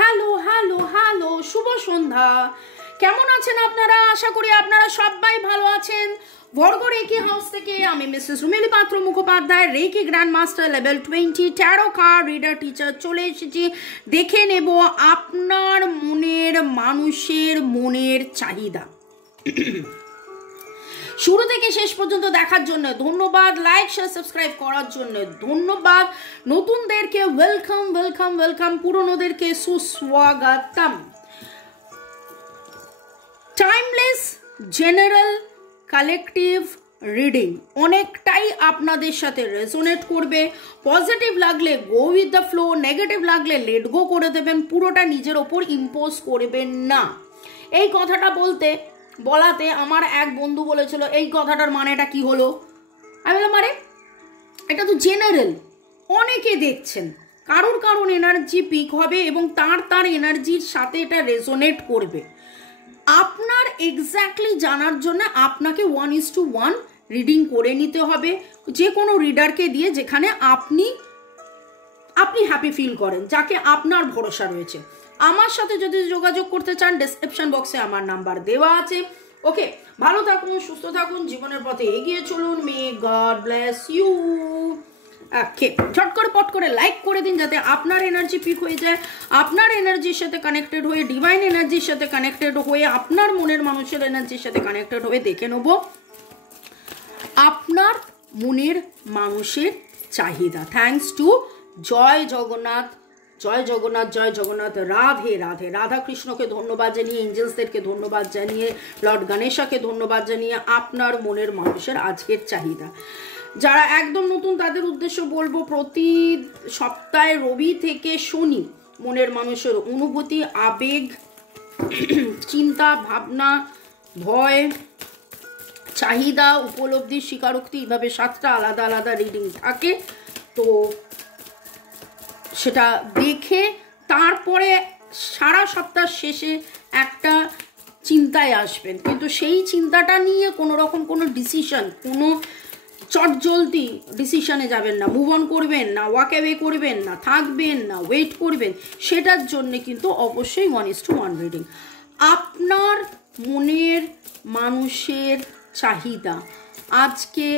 Hello hello hello, শুভ সন্ধ্যা। কেমন আছেন আপনারা? আশা করি আপনারা সবাই ভালো আছেন। ভর্গ রেকি হাউস থেকে আমি Mrs Rumili Patra Mukhopadhyay, reiki grand master level 20 tarot card reader teacher চলে এসেছি। দেখে নেব আপনার মনের মানুষের মনের চাহিদা। শুরু থেকে শেষ পর্যন্ত দেখার জন্য ধন্যবাদ, লাইক শেয়ার সাবস্ক্রাইব করার জন্য ধন্যবাদ, নতুনদেরকে ওয়েলকাম ওয়েলকাম ওয়েলকাম, পুরনোদেরকে সুস্বাগতম। টাইমলেস জেনারেল কালেকটিভ রিডিং অনেকটাই আপনাদের সাথে রেজোনেট করবে। পজিটিভ লাগলে go with the flow, negative লাগলে লেট গো করে দেবেন, পুরোটা নিজের ওপর ইম্পোজ করবেন না। এই কথাটা বলাতে আমার এক বন্ধু বলেছিল এই কথাটার মানেটা কি হলো। আমি বললাম আরে এটা তো জেনারেল, অনেকে দেখছেন, কারোর এনার্জি পিক হবে এবং তার এনার্জির সাথে এটা রেজোনেট করবে। আপনার এক্স্যাক্টলি জানার জন্য আপনাকে 1:1 রিডিং করে নিতে হবে যে কোনো রিডারকে দিয়ে, যেখানে আপনি হ্যাপি ফিল করেন, যাকে আপনার ভরসা রয়েছে। আমার সাথে যদি যোগাযোগ করতে চান, ডেসক্রিপশন বক্সে আমার নাম্বার দেওয়া আছে। ওকে, ভালো থাকুন, সুস্থ থাকুন, জীবনের পথে এগিয়ে চলুন। May God bless you. Okay, ঝট করে পট করে লাইক করে দিন যাতে আপনার এনার্জি পিক হয়ে যায়। আপনার এনার্জির সাথে কানেক্টেড হয়ে, ডিভাইন এনার্জির সাথে কানেক্টেড হয়ে, আপনার মনের মানুষের এনার্জির সাথে কানেক্টেড হয়ে দেখে নেব আপনার মনের মানুষের চাহিদা। থ্যাঙ্কস টু জয় জগন্নাথ, জয় জগন্নাথ, জয় জগন্নাথ, রাধে রাধে। রাধা কৃষ্ণকে ধন্যবাদ জানিয়ে, এঞ্জেলসদেরকে ধন্যবাদ জানিয়ে, লর্ড গণেশাকে ধন্যবাদ জানিয়ে আপনার মনের মানুষের আজকের চাহিদা। যারা একদম নতুন তাদের উদ্দেশ্য বলবো, প্রতি সপ্তাহে রবি থেকে শনি মনের মানুষের অনুভূতি, আবেগ, চিন্তা, ভাবনা, ভয়, চাহিদা, উপলব্ধি, স্বীকারোক্তি, এইভাবে 7টা আলাদা আলাদা রিডিং থাকে। তো সেটা দেখে তারপরে সারা সপ্তাহ শেষে একটা চিন্তায় আসবেন, কিন্তু সেই চিন্তাটা নিয়ে কোনো রকম কোনো ডিসিশন, কোনো চটজলদি ডিসিশনে যাবেন না, মুভ অন করবেন না, ওয়াক অ্যাওয়ে করবেন না, থাকবেন না, ওয়েট করবেন। সেটার জন্য কিন্তু অবশ্যই 1:1 রিডিং। আপনার মনের মানুষের চাহিদা আজকে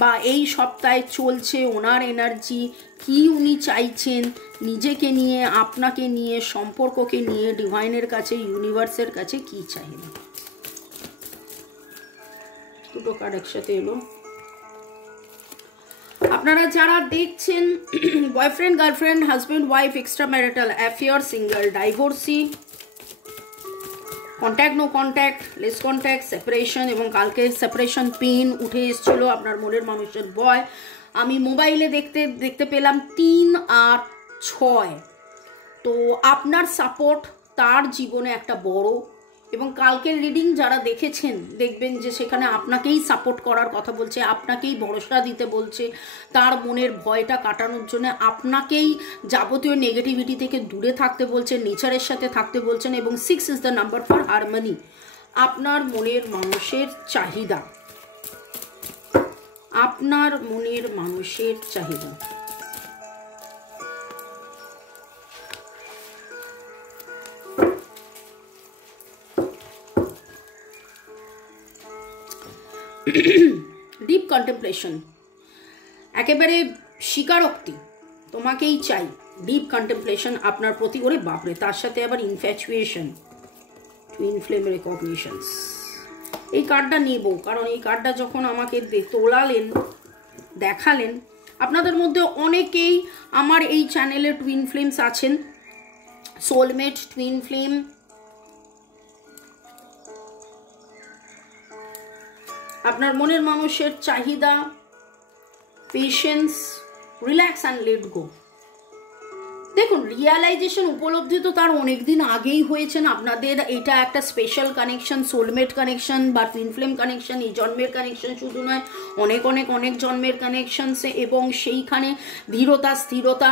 বা এই সপ্তাহে চলছে, ওনার এনার্জি কি, উনি চাইছেন নিজেকে নিয়ে, আপনাকে নিয়ে, সম্পর্ককে নিয়ে, ডিভাইনের কাছে, ইউনিভার্সের কাছে কি চাহিদা। দুটো কার্ড একসাথে এলো। আপনারা যারা দেখছেন boyfriend, girlfriend, husband, wife, extra marital affair, single, divorcee, contact, no contact, less contact, separation, এবং কালকে সেপারেশন পেন উঠে এসেছিল আপনার মনের মানুষের ভয়। আমি মোবাইলে দেখতে পেলাম 3 আর 6। তো আপনার সাপোর্ট তার জীবনে একটা বড়, এবং কালকের রিডিং যারা দেখেছেন দেখবেন যে সেখানে আপনাকেই সাপোর্ট করার কথা বলছে, আপনাকেই ভরসা দিতে বলছে, তার মনের ভয়টা কাটানোর জন্য আপনাকেই যাবতীয় নেগেটিভিটি থেকে দূরে থাকতে বলছেন, নেচারের সাথে থাকতে বলছেন। এবং 6 is the number for harmony. আপনার মনের মানুষের চাহিদা, আপনার মনের মানুষের চাহিদা। ডিপ কন্টেম্পলেশন, একেবারে স্বীকারোক্তি, তোমাকেই চাই, ডিপ কন্টেম্পলেশন আপনার প্রতি। করে বাপরে, তার সাথে আবার ইনফ্যাচুয়েশন, টুইন ফ্লেম রেকগনিশনস। এই কার্ডটা নেব কারণ এই কার্ডটা যখন আমাকে দেখালেন, আপনাদের মধ্যে অনেকেই আমার এই চ্যানেলে টুইন ফ্লেমস আছেন, সোলমেট, টুইন ফ্লেম। আপনার মনের মানুষের চাহিদা, পেশেন্স, রিল্যাক্স অ্যান্ড লেট গো। দেখুন, রিয়ালাইজেশন, উপলব্ধি তো তার অনেক দিন আগেই হয়েছেন। আপনাদের এটা একটা স্পেশাল কানেকশন, সোলমেট কানেকশন বা টুইন ফ্লেম কানেকশন। এই জন্মের কানেকশন শুধু নয়, অনেক জন্মের কানেকশনসে, এবং সেইখানে ধীরতা, স্থিরতা,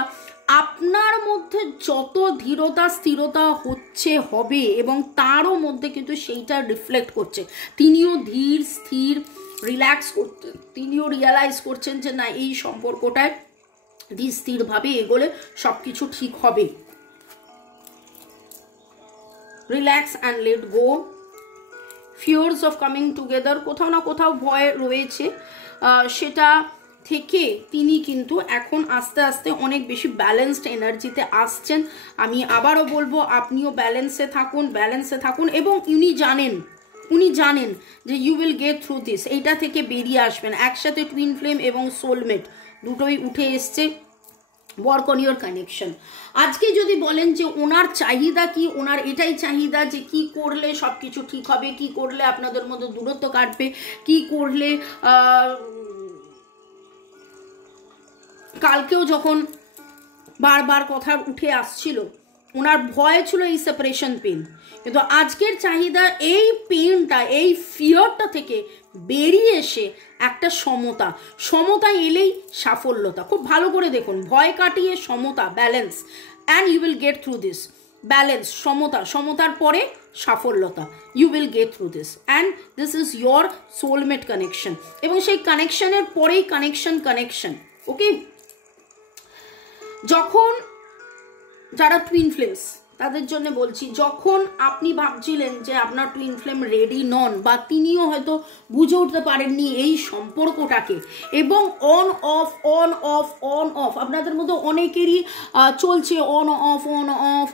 আপনার মধ্যে যত ধীরতা স্থিরতা হবে, এবং তারও মধ্যে কিন্তু সেইটা রিফ্লেক্ট করছে। তিনিও ধীর স্থির রিল্যাক্স করতে, তিনিও রিয়ালাইজ করছেন যে না, এই সম্পর্কটায় ধীর স্থিরভাবে এগোলে সব কিছু ঠিক হবে। Relax and let go. Fears of coming together, কোথাও না কোথাও ভয় রয়েছে, সেটা থেকে তিনি কিন্তু এখন আস্তে আস্তে অনেক বেশি ব্যালেন্সড এনার্জিতে আসছেন। আমি আবারও বলবো আপনিও ব্যালেন্সে থাকুন এবং উনি জানেন যে you will get through this, এইটা থেকে বেরিয়ে আসবেন। একসাথে টুইন ফ্লেম এবং সোলমেট দুটোই উঠে এসছে। Work on your connection. আজকে যদি বলেন যে ওনার চাহিদা কি, ওনার এটাই চাহিদা যে কি করলে সব কিছু ঠিক হবে, কি করলে আপনাদের মধ্যে দূরত্ব কাটবে, কি করলে কালকেও যখন বারবার কথা উঠে আসছিল ওনার ভয় ছিল এই সেপারেশন পেন, কিন্তু আজকের চাহিদা এই পেনটা, এই ফিয়ারটা থেকে বেরিয়ে এসে একটা সমতা এলেই সাফল্যতা। খুব ভালো করে দেখুন, ভয় কাটিয়ে সমতা, balance, and you will get through this. Balance, সমতার পরে সাফল্যতা, you will get through this, and this is your soulmate connection. এবং সেই কানেকশনের পরেই কানেকশন। ওকে, যখন যারা টুইন ফ্লেমস তাদের জন্য বলছি, যখন আপনি ভাবছিলেন যে আপনার টুইন ফ্লেম রেডি নন, বা তিনিও হয়তো বুঝে উঠতে পারেননি এই সম্পর্কটাকে, এবং অন অফ আপনাদের মধ্যে অনেকেরই চলছে অন অফ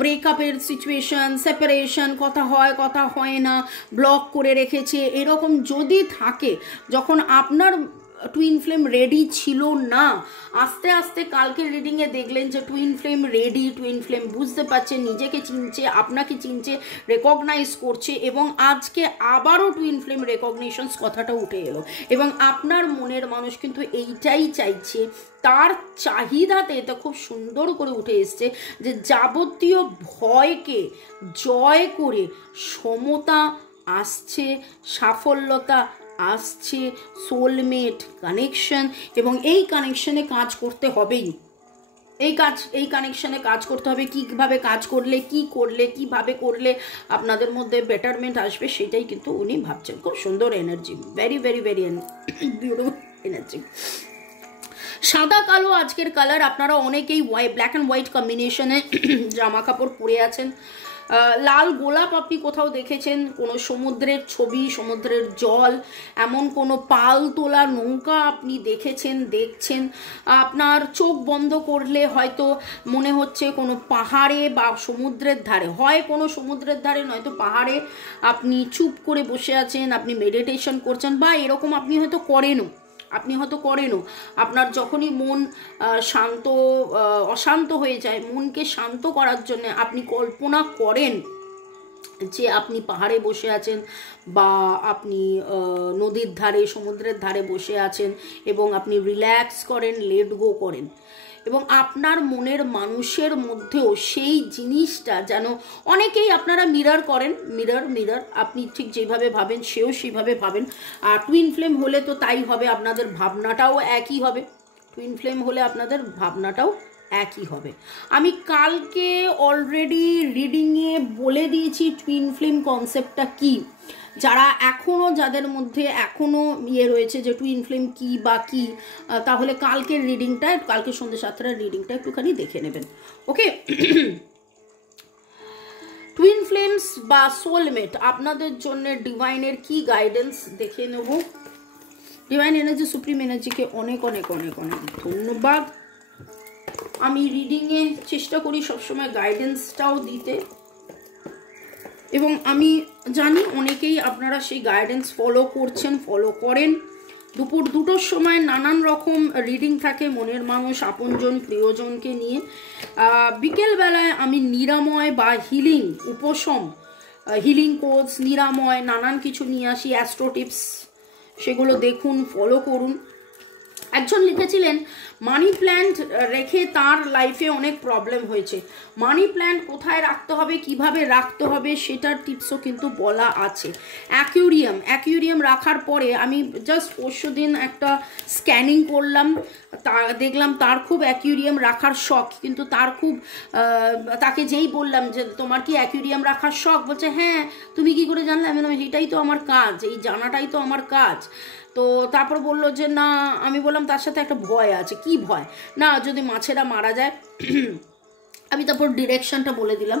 ব্রেকআপের সিচুয়েশন, সেপারেশন, কথা হয় না, ব্লক করে রেখেছে, এরকম যদি থাকে, যখন আপনার টুইন ফ্লেম রেডি ছিল না, আস্তে আস্তে কালকের রিডিংয়ে দেখলেন যে twin flame ready, twin flame বুঝতে পারছে, নিজেকে চিনছে, আপনাকে চিনছে, রেকগনাইজ করছে, এবং আজকে আবারও টুইন ফ্লেম রেকগনিশনস কথাটা উঠে এলো। এবং আপনার মনের মানুষ কিন্তু এইটাই চাইছে, তার চাহিদাতে এটা খুব সুন্দর করে উঠে এসছে যে যাবতীয় ভয়কে জয় করে সমতা আসছে, সাফল্যতা আসছে, সোলমেট কানেকশন, এবং এই কানেকশনে কাজ করতে হবেই। এই কানেকশনে কাজ করতে হবে। কীভাবে কাজ করলে, কিভাবে করলে আপনাদের মধ্যে বেটারমেন্ট আসবে, সেটাই কিন্তু উনি ভাবছেন। খুব সুন্দর energy, very very very beautiful energy. সাদা কালো আজকের কালার। আপনারা অনেকেই ব্ল্যাক অ্যান্ড হোয়াইট কম্বিনেশনে জামা কাপড় পরে আছেন। লাল গোলাপ আপনি কোথাও দেখেছেন, কোনো সমুদ্রের ছবি, সমুদ্রের জল, এমন কোনো পাল তোলা নৌকা আপনি দেখছেন। আপনার চোখ বন্ধ করলে হয়তো মনে হচ্ছে কোনো পাহাড়ে বা সমুদ্রের ধারে, হয় কোনো সমুদ্রের ধারে নয়তো পাহাড়ে আপনি চুপ করে বসে আছেন, আপনি মেডিটেশন করছেন, বা এরকম আপনি হয়তো করেনও। আপনার যখনই মন অশান্ত হয়ে যায়, মনকে শান্ত করার জন্য আপনি কল্পনা করেন যে আপনি পাহাড়ে বসে আছেন, বা আপনি নদীর ধারে, সমুদ্রের ধারে বসে আছেন, এবং আপনি রিল্যাক্স করেন, লেট গো করেন, এবং আপনার মনের মানুষের মধ্যেও সেই জিনিসটা যেন, অনেকেই আপনারা মিরর করেন, মিরর আপনি ঠিক যেভাবে ভাবেন সেও সেইভাবে ভাবেন। আর টুইন ফ্লেম হলে তো তাই হবে, আপনাদের ভাবনাটাও একই হবে। টুইন ফ্লেম হলে আপনাদের ভাবনাটাও একই হবে। আমি কালকে অলরেডি রিডিংয়ে বলে দিয়েছি টুইন ফ্লেম কনসেপ্টটা কি। যাদের মধ্যে এখনও রয়েছে যে টুইন ফ্লেম কি বা কি, তাহলে কালকে সন্ধ্যে 7টার রিডিংটা একটুখানি দেখে নেবেন। ওকে, টুইন ফ্লেমস বা সোলমেট আপনাদের জন্য ডিভাইনের কি গাইডেন্স দেখে নেব। ডিভাইন এনার্জি, সুপ্রিম এনার্জিকে অনেক অনেক অনেক অনেক ধন্যবাদ। আমি রিডিংয়ে চেষ্টা করি সবসময় গাইডেন্সটাও দিতে, এবং আমি জানি অনেকেই আপনারা সেই গাইডেন্স ফলো করেন। দুপুর 2টোর সময় নানান রকম রিডিং থাকে মনের মানুষ, আপনজন, প্রিয়জনকে নিয়ে। বিকেলবেলায় আমি নিরাময় বা হিলিং, উপশম, হিলিং কোর্স, নিরাময়, নানান কিছু নিয়ে আসি, অ্যাস্ট্রো টিপস, সেগুলো দেখুন, ফলো করুন। একজন লিখেছিলেন মানি প্ল্যান্ট রেখে তার লাইফে অনেক প্রবলেম হয়েছে। মানি প্ল্যান্ট কোথায় রাখতে হবে, কিভাবে রাখতে হবে, সেটার টিপসও কিন্তু বলা আছে। অ্যাকুয়ারিয়াম রাখার পরে আমি জাস্ট পরশুদিন একটা স্ক্যানিং করলাম, দেখলাম তার খুব অ্যাকুয়ারিয়াম রাখার শখ, কিন্তু তাকে যেই বললাম যে তোমার কি অ্যাকুয়ারিয়াম রাখার শখ, বলছে হ্যাঁ, তুমি কি করে জানলে? আমি বললাম এটাই তো আমার কাজ, এই জানাটাই তো আমার কাজ। তো তারপর বললো যে না, আমি বললাম তার সাথে একটা ভয় আছে। কি ভয়? না, যদি মাছেরা মারা যায়। আমি তারপর ডিরেকশনটা বলে দিলাম,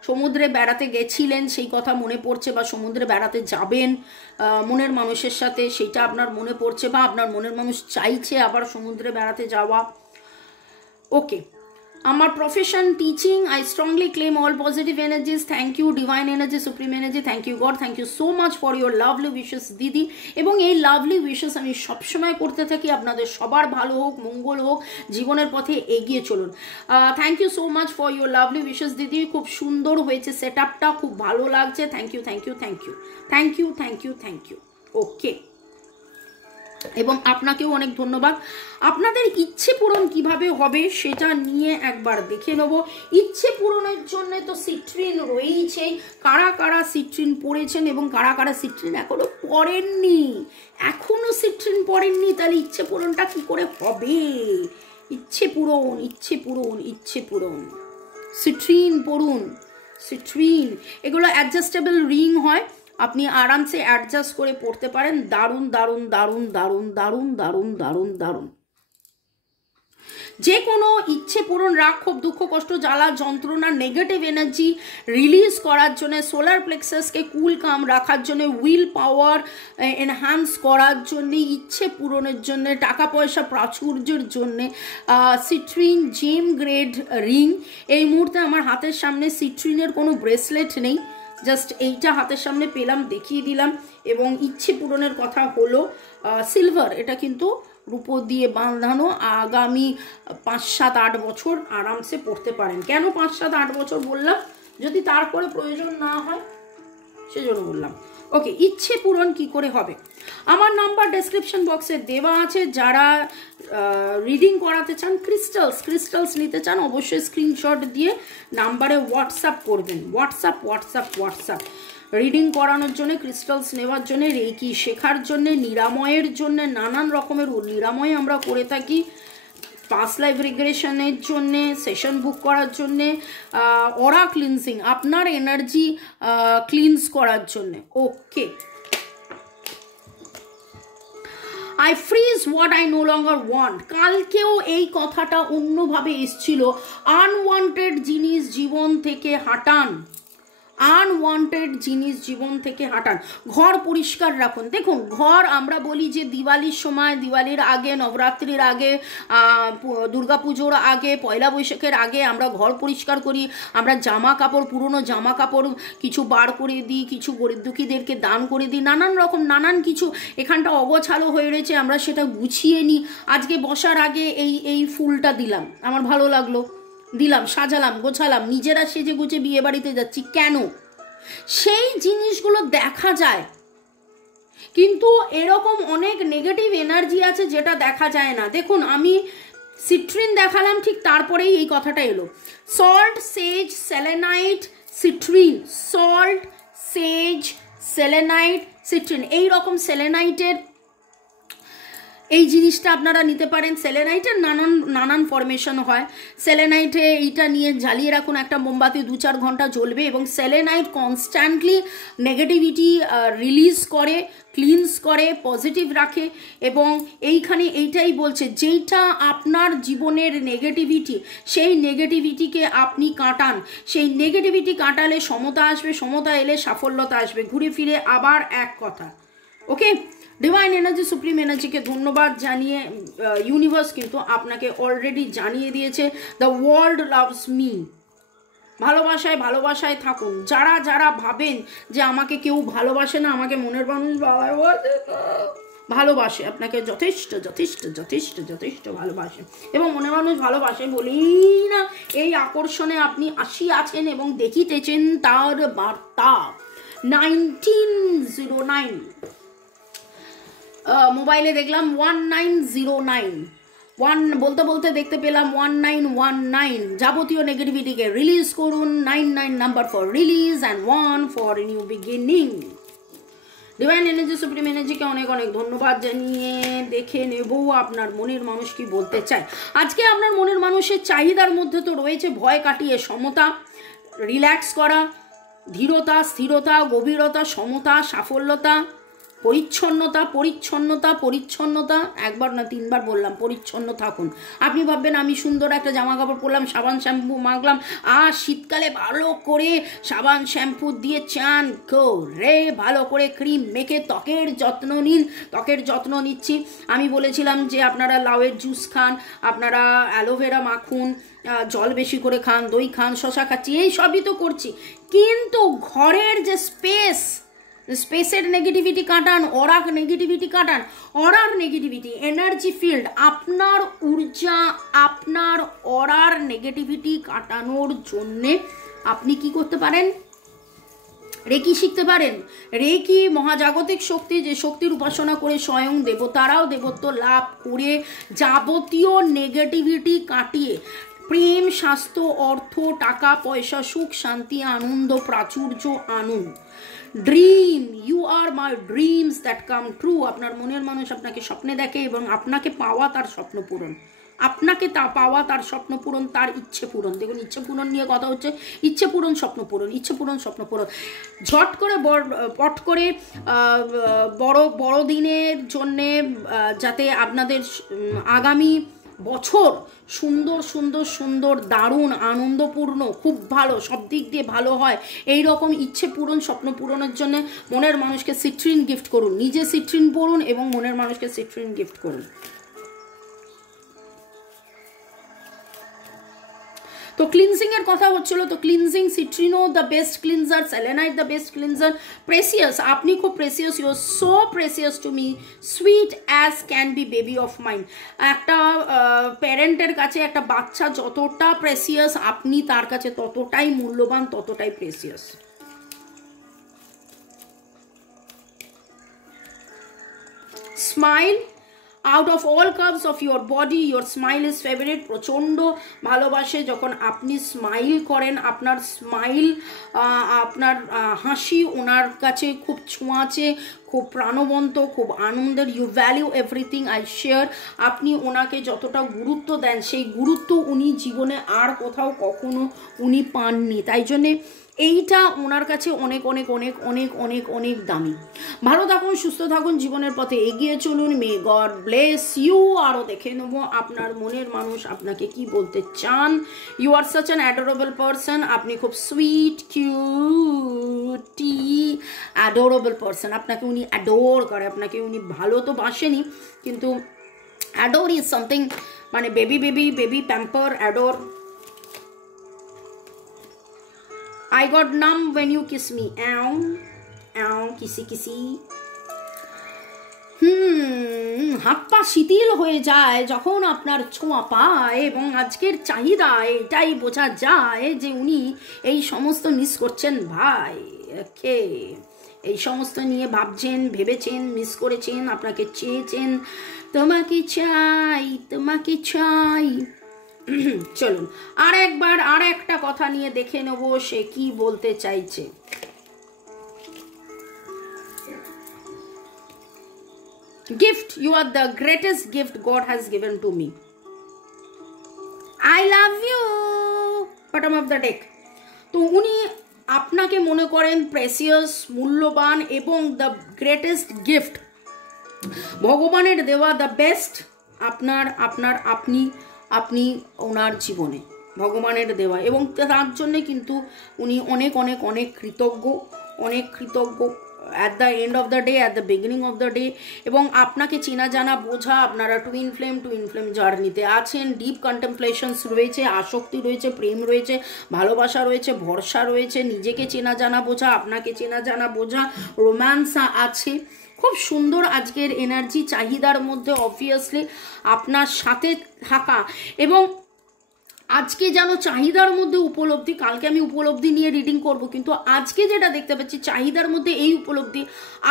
সমুদ্রে বেড়াতে গেছিলেন সেই কথা মনে পড়ছে, বা সমুদ্রে বেড়াতে যাবেন মনের মানুষের সাথে, সেইটা আপনার মনে পড়ছে, বা আপনার মনের মানুষ চাইছে আবার সমুদ্রে বেড়াতে যাওয়া। ওকে, আমার profession teaching, I strongly claim all positive energies. Thank you divine energy, supreme energy, thank you God, thank you so much for your lovely wishes দিদি। এবং এই লাভলি উইশেস আমি সবসময় করতে থাকি, আপনাদের সবার ভালো হোক, মঙ্গল হোক, জীবনের পথে এগিয়ে চলুন। Thank you so much for your lovely wishes দিদি। খুব সুন্দর হয়েছে সেট আপটা, খুব ভালো লাগছে। Thank you, thank you, thank you, thank you, thank you, thank you. Okay, এবং আপনাকেও অনেক ধন্যবাদ। আপনাদের ইচ্ছে পূরণ কিভাবে হবে সেটা নিয়ে একবার দেখে নেব। ইচ্ছে পূরণের জন্য তো সিট্রিন রয়েছে। কারা কারা সিট্রিন পড়েছেন এবং কারা কারা সিট্রিন এখনো পড়েননি, এখনো সিট্রিন পড়েননি, তাহলে ইচ্ছে পূরণটা কি করে হবে? ইচ্ছে পূরণ, ইচ্ছে পূরণ, ইচ্ছে পূরণ। সিট্রিন পড়ুন, সিট্রিন। এগুলো অ্যাডজাস্টেবল রিং হয়, আপনি আরামসে অ্যাডজাস্ট করে পড়তে পারেন। দারুণ দারুণ দারুণ দারুণ দারুণ দারুণ দারুণ দারুণ। যে কোনো ইচ্ছে পূরণ, রাগ, ক্ষোভ, দুঃখ, কষ্ট, জ্বালা, যন্ত্রণা, নেগেটিভ এনার্জি রিলিজ করার জন্য, সোলার প্লেক্সাসকে কুল কাম রাখার জন্য, উইল পাওয়ার এনহ্যান্স করার জন্য, ইচ্ছে পূরণের জন্য, টাকা পয়সা প্রাচুর্যের জন্যে সিট্রিন জেম গ্রেড রিং। এই মুহূর্তে আমার হাতের সামনে সিট্রিনের কোনো ব্রেসলেট নেই, জাস্ট এইটা হাতের সামনে পেলাম, দেখিয়ে দিলাম। এবং ইচ্ছে পূরণের কথা হলো সিলভার, এটা কিন্তু রূপো দিয়ে বাঁধানো, আগামী 5-7-8 বছর আরামসে পড়তে পারেন। কেন 5-7-8 বছর বললাম? যদি তারপরে প্রয়োজন না হয় সেজন্য বললাম। ওকে, ইচ্ছে পূরণ কি করে হবে? আমার নাম্বার ডেসক্রিপশন বক্সে দেওয়া আছে। যারা রিডিং করাতে চান, ক্রিস্টালস নিতে চান, অবশ্যই স্ক্রিনশট দিয়ে নাম্বারে হোয়াটসঅ্যাপ করবেন। হোয়াটসঅ্যাপ রিডিং করানোর জন্য, ক্রিস্টালস নেওয়ার জন্য, রেকি শেখার জন্য, নিরাময়ের জন্য, নানান রকমের নিরাময় আমরা করে থাকি, পাস্ট লাইফ রিগ্রেশনের জন্যে, সেশন বুক করার জন্যে, অরা ক্লিনজিং, আপনার এনার্জি ক্লিনস করার জন্যে। Okay, I freeze what I no longer want. কালকেও এই কথাটা অন্যভাবে এসছিল। আনওয়ান্টেড জিনিস জীবন থেকে হাঁটান, আনওয়ান্টেড জিনিস জীবন থেকে হাঁটান। ঘর পরিষ্কার রাখুন। দেখুন, ঘর আমরা বলি যে দিওয়ালির সময়, দিওয়ালির আগে, নবরাত্রির আগে, দুর্গাপুজোর আগে, পয়লা বৈশাখের আগে আমরা ঘর পরিষ্কার করি। আমরা জামা কাপড়, পুরনো জামা কাপড় কিছু বার করে দিই, কিছু গরিব দুঃখীদেরকে দান করে দিই, নানান কিছু এখানটা অগোছালো হয়ে রয়েছে, আমরা সেটা গুছিয়ে নিই। আজকে বসার আগে এই ফুলটা দিলাম, আমার ভালো লাগলো, দিলাম, সাজালাম, গোছালাম, নিজেরা সেজে গুছে বিয়ে বাড়িতে যাচ্ছি। কেন? সেই জিনিসগুলো দেখা যায়, কিন্তু এরকম অনেক নেগেটিভ এনার্জি আছে যেটা দেখা যায় না। দেখুন, আমি সিট্রিন দেখালাম, ঠিক তারপরেই এই কথাটা এলো। সল্ট, সেজ, সেলেনাইট, সিট্রিন। সল্ট, সেজ, সেলেনাইট, সিট্রিন, এইরকম সেলেনাইটের এই জিনিসটা আপনারা নিতে পারেন। সেলেনাইটের নানান ফরমেশন হয়। সেলেনাইটে এইটা নিয়ে জ্বালিয়ে রাখুন, একটা মোমবাতি 2-4 ঘন্টা জ্বলবে, এবং সেলেনাইট কনস্ট্যান্টলি নেগেটিভিটি রিলিজ করে, ক্লিনস করে, পজিটিভ রাখে। এবং এইখানে এইটাই বলছে, যেইটা আপনার জীবনের নেগেটিভিটি, সেই নেগেটিভিটিকে আপনি কাটান। সেই নেগেটিভিটি কাটালে সমতা আসবে, সমতা এলে সাফল্যতা আসবে। ঘুরে ফিরে আবার এক কথা। ওকে, ডিভাইন এনার্জি, সুপ্রিম এনার্জিকে ধন্যবাদ জানিয়ে, ইউনিভার্স কিন্তু আপনাকে অলরেডি জানিয়ে দিয়েছে, দ্য ওয়ার্ল্ড লাভস মি। ভালোবাসায় থাকুন। যারা ভাবেন যে আমাকে কেউ ভালোবাসে না, আমাকে মনের মানুষ ভালোবাসে, আপনাকে যথেষ্ট যথেষ্ট যথেষ্ট যথেষ্ট ভালোবাসে। এবং মনের মানুষ ভালোবাসে বলেই না এই আকর্ষণে আপনি আসিয়াছেন এবং দেখিতেছেন তার বার্তা। 1909 মোবাইলে দেখলাম 1909, বলতে বলতে দেখতে পেলাম 1919। যাবতীয় নেগেটিভিটিকে রিলিজ করুন। 99 number for release and 1 for new beginning. Divine energy, supreme এনার্জিকে অনেক অনেক ধন্যবাদ জানিয়ে দেখে নেব আপনার মনের মানুষ কি বলতে চায়। আজকে আপনার মনের মানুষের চাহিদার মধ্যে তো রয়েছে ভয় কাটিয়ে সমতা, রিল্যাক্স করা, ধীরতা, স্থিরতা, গভীরতা, সমতা, সাফল্যতা, পরিচ্ছন্নতা পরিচ্ছন্নতা পরিচ্ছন্নতা, একবার না 3বার বললাম পরিচ্ছন্ন থাকুন। আপনি ভাববেন আমি সুন্দর একটা জামা কাপড় পরলাম, সাবান শ্যাম্পু মাখলাম, আর শীতকালে ভালো করে সাবান শ্যাম্পু দিয়ে চান করে ভালো করে ক্রিম মেখে ত্বকের যত্ন নিন। ত্বকের যত্ন নিচ্ছি। আমি বলেছিলাম যে আপনারা লাউয়ের জুস খান, আপনারা অ্যালোভেরা মাখুন, জল বেশি করে খান, দই খান, শশা খাচ্ছি, এই সবই তো করছি। কিন্তু ঘরের যে স্পেসের নেগেটিভিটি কাটান, অরাক নেগেটিভিটি কাটান। অরার নেগেটিভিটি, এনার্জি ফিল্ড, আপনার ঊর্জা, আপনার অরার নেগেটিভিটি কাটানোর জন্যে আপনি কি করতে পারেন? রেকি শিখতে পারেন। রেকি মহাজাগতিক শক্তি, যে শক্তির উপাসনা করে স্বয়ং দেবতারাও দেবত্ব লাভ করে যাবতীয় নেগেটিভিটি কাটিয়ে প্রেম, স্বাস্থ্য, অর্থ, টাকা পয়সা, সুখ, শান্তি, আনন্দ, প্রাচুর্য আনুন। Dream, you are my dreams that come true. আপনার মনের মানুষ আপনাকে স্বপ্নে দেখে এবং আপনাকে পাওয়া তার স্বপ্ন পূরণ, আপনাকে তা পাওয়া তার স্বপ্ন পূরণ, তার ইচ্ছে পূরণ। দেখুন ইচ্ছে পূরণ নিয়ে কথা হচ্ছে, ইচ্ছে পূরণ স্বপ্ন পূরণ, ইচ্ছে পূরণ স্বপ্ন পূরণ। ঝট করে পট করে বড়দিনের জন্যে যাতে আপনাদের আগামী বছর সুন্দর সুন্দর সুন্দর দারুণ আনন্দপূর্ণ খুব ভালো সব দিক দিয়ে ভালো হয়, এই রকম ইচ্ছে পূরণ স্বপ্ন পূরণের জন্য মনের মানুষকে সিট্রিন গিফট করুন। নিজে সিট্রিন পড়ুন এবং মনের মানুষকে সিট্রিন গিফট করুন। তো ক্লিনজিং এর কথা হচ্ছিল, তো cleansing, citrine the best cleanser, selenite the best cleanser, precious, আপনি খুব precious, you are so precious to me, sweet as can be baby of mind. একটা প্যারেন্টের কাছে একটা বাচ্চা যতটা প্রেসিয়াস, আপনি তার কাছে ততটাই মূল্যবান, ততটাই precious. Smile, out of all curves of your body your smile is favorite। প্রচণ্ড ভালোবাসে যখন আপনি স্মাইল করেন, আপনার স্মাইল, আপনার হাসি ওনার কাছে খুব ছোঁয়াচে, খুব প্রাণবন্ত, খুব আনন্দের। You value everything I share. আপনি ওনাকে যতটা গুরুত্ব দেন সেই গুরুত্ব উনি জীবনে আর কোথাও কখনো উনি পাননি, তাই জন্যে এইটা ওনার কাছে অনেক অনেক অনেক অনেক অনেক অনেক দামি। ভালো থাকুন, সুস্থ থাকুন, জীবনের পথে এগিয়ে চলুন। May God bless you. আরও দেখে নেব আপনার মনের মানুষ আপনাকে কি বলতে চান। You are such an adorable person. আপনি খুব সুইট, কিউটি, অ্যাডোরেবল পারসন। আপনাকে উনি অ্যাডোর করে, আপনাকে উনি ভালো তো বাসেনি, কিন্তু অ্যাডোর ইজ সামথিং, মানে baby baby baby pamper, adore. I got numb when you kiss me. Ow, ow, kissy kissy. হাত পা শিথিল হয়ে যায় যখন আপনার ছোঁয়া পায়, এবং আজকের চাহিদা এটাই বোঝা যায় যে উনি এই সমস্ত মিস করছেন ভাই। ওকে, এই সমস্ত নিয়ে ভাবছেন, ভেবেছেন, মিস করেছেন, আপনাকে চেয়েছেন, তোমাকে চাই, তোমাকে চাই। চলুন আর একবার আর একটা কথা নিয়ে দেখে নেব সে কি বলতে চাইছে। Gift, you are the greatest gift God has given to me. I love you, bottom of the deck. তো উনি আপনাকে মনে করেন প্রেসিয়াস, মূল্যবান এবং দ্য গ্রেটেস্ট গিফট, ভগবানের দেওয়া দ্য বেস্ট, আপনি ওনার জীবনে ভগবানের দেওয়া, এবং তার জন্যে কিন্তু উনি অনেক অনেক অনেক কৃতজ্ঞ, অনেক কৃতজ্ঞ at the end of the day, at the beginning of the day. এবং আপনাকে চেনা জানা বোঝা, আপনারা টুইন ফ্লেম জার্নিতে আছেন। ডিপ কন্টেম্পলেশনস রয়েছে, আসক্তি রয়েছে, প্রেম রয়েছে, ভালোবাসা রয়েছে, ভরসা রয়েছে, নিজেকে চেনা জানা বোঝা, আপনাকে চেনা জানা বোঝা, রোম্যান্স আছে। খুব সুন্দর আজকের এনার্জি। চাহিদার মধ্যে অবভিয়াসলি আপনার সাথে থাকা, এবং আজকে যেন চাহিদার মধ্যে উপলব্ধি, কালকে আমি উপলব্ধি নিয়ে রিডিং করব, কিন্তু আজকে যেটা দেখতে পাচ্ছি চাহিদার মধ্যে এই উপলব্ধি।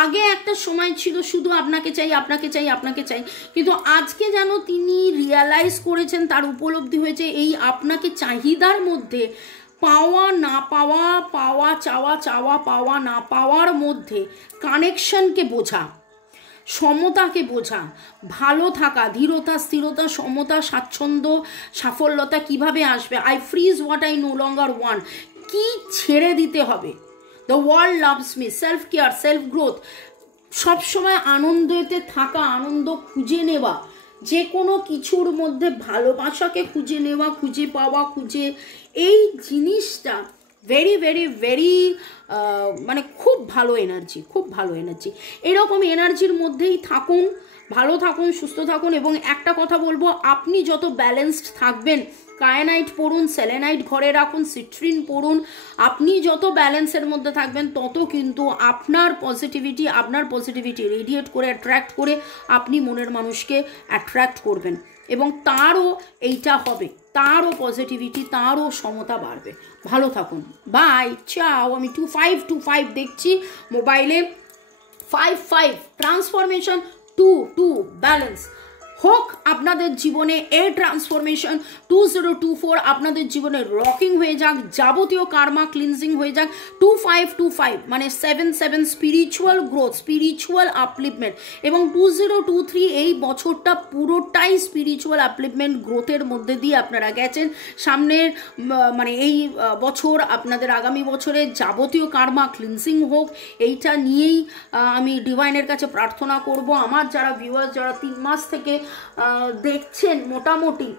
আগে একটা সময় ছিল শুধু আপনাকে চাই, আপনাকে চাই, আপনাকে চাই, কিন্তু আজকে যেন তিনি রিয়ালাইজ করেছেন, তার উপলব্ধি হয়েছে এই আপনাকে চাহিদার মধ্যে পাওয়া না পাওয়া, পাওয়া চাওয়া, চাওয়া পাওয়া না পাওয়ার মধ্যে কানেকশনকে বোঝা, সমতাকে বোঝা, ভালো থাকা, ধীরতা, স্থিরতা, সমতা, স্বাচ্ছন্দ্য, সাফল্যতা কিভাবে আসবে। I freeze what I no longer want, কি ছেড়ে দিতে হবে। The world loves me, self care, self growth, সবসময় আনন্দতে থাকা, আনন্দ খুঁজে নেওয়া, যে কোনো কিছুর মধ্যে ভালোবাসাকে খুঁজে নেওয়া, খুঁজে পাওয়া, এই জিনিসটা ভেরি ভেরি ভেরি মানে খুব ভালো এনার্জি, খুব ভালো এনার্জি। এরকম এনার্জির মধ্যেই থাকুন, ভালো থাকুন, সুস্থ থাকুন। এবং একটা কথা বলবো, আপনি যত ব্যালেন্সড থাকবেন, কায়ানাইট পড়ুন, সেলেনাইট ঘরে রাখুন, সিট্রিন পড়ুন, আপনি যত ব্যালেন্সের মধ্যে থাকবেন তত কিন্তু আপনার পজিটিভিটি রেডিয়েট করে, অ্যাট্রাক্ট করে আপনি মনের মানুষকে অ্যাট্রাক্ট করবেন এবং তারও এইটা হবে, তারও পজিটিভিটি, তারও সমতা বাড়বে। ভালো থাকুন, বাই, চাও। আমি 2525 দেখছি মোবাইলে, 55 ট্রান্সফরমেশন, 2 ব্যালেন্স হোক আপনাদের জীবনে। এই ট্রান্সফরমেশন 2024 আপনাদের জীবনে রকিং হয়ে যাক, যাবতীয় কার্মা ক্লিনজিং হয়ে যাক। 2525 মানে 77 স্পিরিচুয়াল গ্রোথ, স্পিরিচুয়াল আপলিফমেন্ট। এবং 2023 এই বছরটা পুরোটাই স্পিরিচুয়াল আপলিফমেন্ট গ্রোথের মধ্যে দিয়ে আপনারা গেছেন। সামনের মানে এই বছর আপনাদের, আগামী বছরে যাবতীয় কার্মা ক্লিনজিং হোক, এইটা নিয়েই আমি ডিভাইনের কাছে প্রার্থনা করব। আমার যারা ভিউয়ার্স, যারা 3 মাস থেকে দেখছেন, মোটামুটি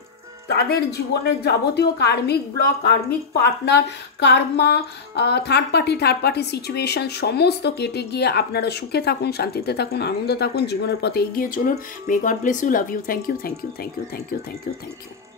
তাদের জীবনের যাবতীয় কার্মিক ব্লক, কার্মিক partner, Karma, third party situation সমস্ত কেটে গিয়ে আপনারা সুখে থাকুন, শান্তিতে থাকুন, আনন্দে থাকুন, জীবনের পথে এগিয়ে চলুন। May God bless you, love you, thank you, thank you, thank you, thank you, thank you, thank you.